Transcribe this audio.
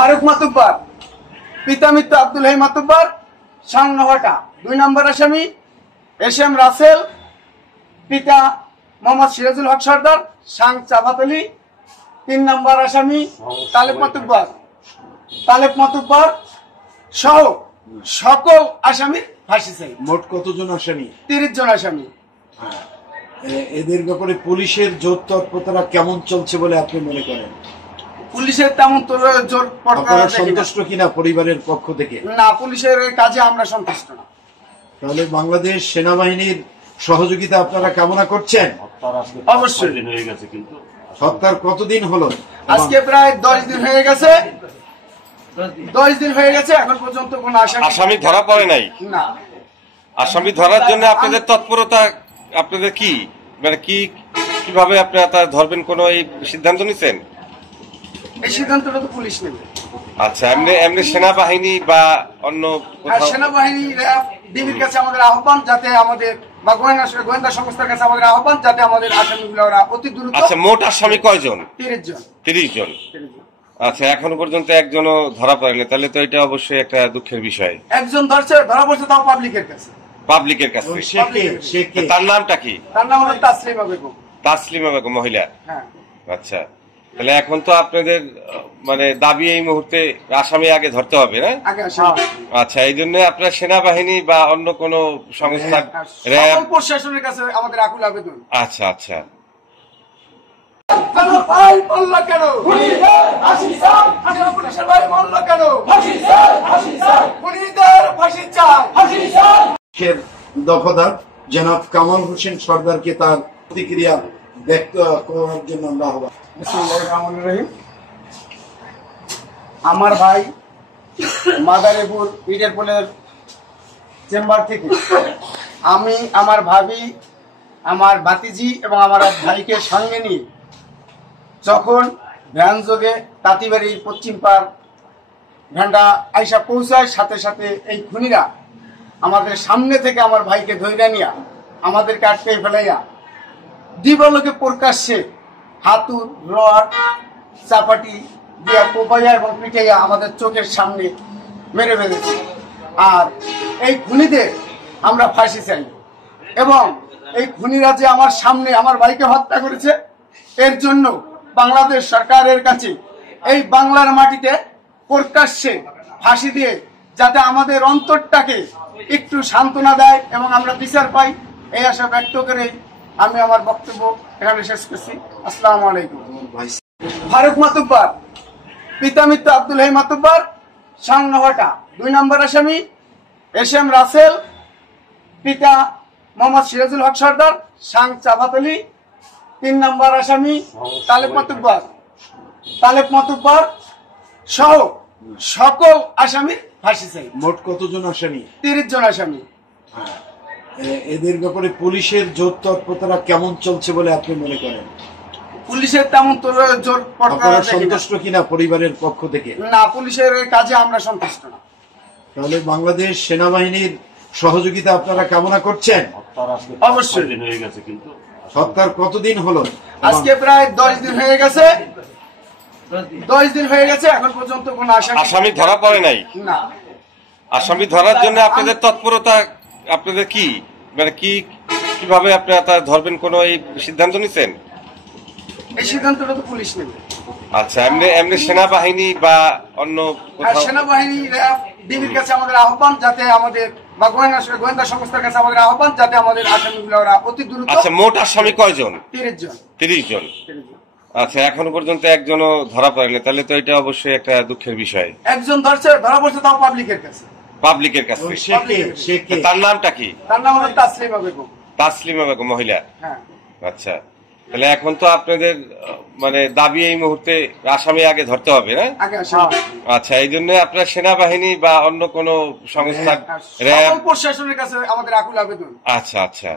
ফারুক মাতুব্বর, পিতা মৃত্যু আব্দুল হাই মাতুব্বর, সাং নহাটা। 2 নম্বর আসামি এসএম রাসেল, পিতা মোহাম্মদ সিরাজুল হক সর্দার, সাং চাপাতলি। 3 নম্বর আসামি তালেব মাতুব্বর সহ সকল আসামির ফাঁসি চাই। মোট কতজন আসামি? 30 জন আসামি। এদের ব্যাপারে পুলিশের জোর তৎপরতা কেমন চলছে বলে আপনি মনে করেন? পুলিশের তেমন জোর সন্তুষ্ট কিনা পরিবারের পক্ষ থেকে? না, পুলিশের কাজে আমরা সন্তুষ্ট না। তাহলে বাংলাদেশ সেনাবাহিনীর সহযোগিতা আপনারা কামনা করছেন? অবশ্যই। হত্যার কতদিন হলো? আজকে প্রায় 10 দিন হয়ে গেছে। 10 দিন হয়ে গেছে, এখন পর্যন্ত কোন আসামি ধরা পড়ে নাই। না। আসামি ধরার জন্য আপনাদের তৎপরতা, আপনাদের কি মানে কিভাবে আপনারা তা ধরবেন, কোন এই সিদ্ধান্ত নিছেন? এই সিদ্ধান্তটা তো পুলিশ নেবে। আচ্ছা, এমনি সেনাবাহিনী বা অন্য সেনাবাহিনী ডিবির কাছে আমাদের আহ্বান, যাতে আমাদের বা গোয়েন্দা সংস্থার কাছে আমাদের আহ্বান, যাতে আমাদের আসামিগুলো ওরা অতি দ্রুত। আচ্ছা, মোট আসামি কয়জন? 30 জন। 30 জন। আচ্ছা, এখনো পর্যন্ত একজনও ধরা পড়েনি, তাহলে তো এটা অবশ্যই একটা দুঃখের বিষয়। একজন ধরা পড়ছে, তাও পাবলিকের কাছে। তার নামটা কি? তার নাম হলো তাসলিমা বেগম। তাসলিমা বেগম মহিলা। হ্যাঁ। আচ্ছা, তাহলে এখন তো আপনাদের মানে দাবি এই মুহূর্তে আসামি আগে ধরতে হবে, না? আচ্ছা, এই জন্য আপনার সেনাবাহিনী বা অন্য কোন সংস্থা, র্যাব, প্রশাসনের কাছে আমাদের আকুল আবেদন। আচ্ছা আচ্ছা। দফাদার জনাব কামাল হোসেন সর্দারকে তার প্রতিক্রিয়া ব্যক্ত করার জন্য আমরা আহ্বান। আমার ভাই মাদারীপুর ইটের পোলের চেম্বার থেকে আমি, আমার ভাবি, আমার ভাতিজি এবং আমার ভাইকে সঙ্গে নিয়ে যখন ভ্যান যোগে তাঁতিবাড়ির পশ্চিম পাড় ভ্যানটা আইসা পৌঁছায়, সাথে সাথে এই খুনিরা আমাদের সামনে থেকে আমার ভাইকে ধইরা নিয়া আমাদেরকে আটকে ফেলাইয়া দিবালোকে প্রকাশ্যে হাতুর, রড, চাপাটি দিয়া কোপাইয়া এবং পিটাইয়া আমাদের চোখের সামনে মেরে ফেলেছে। আর এই খুনিদের আমরা ফাঁসি চাই, এবং এই খুনিরা যে আমার সামনে আমার ভাইকে হত্যা করেছে, এর জন্য বাংলাদেশ সরকারের কাছে এই বাংলার মাটিতে প্রকাশ্যে ফাঁসি দিয়ে যাতে আমাদের অন্তরটাকে একটু সান্ত্বনা দেয় এবং আমরা বিচার পাই, এই আশা ব্যক্ত করে আমি আমার বক্তব্য এখানে শেষ করছি। আসসালামু আলাইকুম। ফারুক মাতুব্বর, পিতা মৃত্যু আব্দুল হাই মাতুব্বর, সাং নহাটা। 2 নম্বর আসামি এসএম রাসেল, পিতা মোহাম্মদ সিরাজুল হক সর্দার, সাং চাপাতলি। 3 নম্বর আসামি তালেব মাতুব্বর সহ সকল আসামির ফাঁসি চাই। মোট কতজন আসামি? 30 জন আসামি। এদের ব্যাপারে পুলিশের জোর তৎপরতা কেমন চলছে বলে আপনি মনে করেন? পুলিশের তেমন জোর সন্তুষ্ট কিনা পরিবারের পক্ষ থেকে? না, পুলিশের কাজে আমরা সন্তুষ্ট না। তাহলে বাংলাদেশ সেনাবাহিনীর সহযোগিতা আপনারা কামনা করছেন? অবশ্যই। হত্যার কতদিন হলো? আজকে প্রায় 10 দিন হয়ে গেছে। 10 দিন হয়ে গেছে, এখন পর্যন্ত কোন আসামি ধরা পড়ে নাই। না। আসামি ধরার জন্য আপনাদের তৎপরতা, আপনাদের কি মানে কিভাবে আপনারা তা ধরবেন, কোন এই সিদ্ধান্ত নিছেন? এই সিদ্ধান্তটা তো পুলিশ নেবে। আচ্ছা, এমনি সেনাবাহিনী বা অন্য সেনাবাহিনী ডিবির কাছে আমাদের আহ্বান, যাতে আমাদের বা গোয়েন্দা সংস্থার কাছে আমাদের আহ্বান, যাতে আমাদের আসামিগুলো ওরা অতি দ্রুত। আচ্ছা, মোট আসামি কয়জন? 30 জন। 30 জন। আচ্ছা, এখনো পর্যন্ত একজনও ধরা পড়েনি, তাহলে তো এটা অবশ্যই একটা দুঃখের বিষয়। একজন ধরা পড়ছে, তাও পাবলিকের কাছে। পাবলিকের কাছে। তার নামটা কি? তার নাম হলো তাসলিমা বেগম। তাসলিমা বেগম মহিলা। হ্যাঁ। আচ্ছা, তাহলে এখন তো আপনাদের মানে দাবি এই মুহূর্তে আসামি আগে ধরতে হবে, না? আচ্ছা, এই জন্য আপনার সেনাবাহিনী বা অন্য কোন সংস্থা, র্যাব, প্রশাসনের কাছে আমাদের আকুল আবেদন। আচ্ছা আচ্ছা।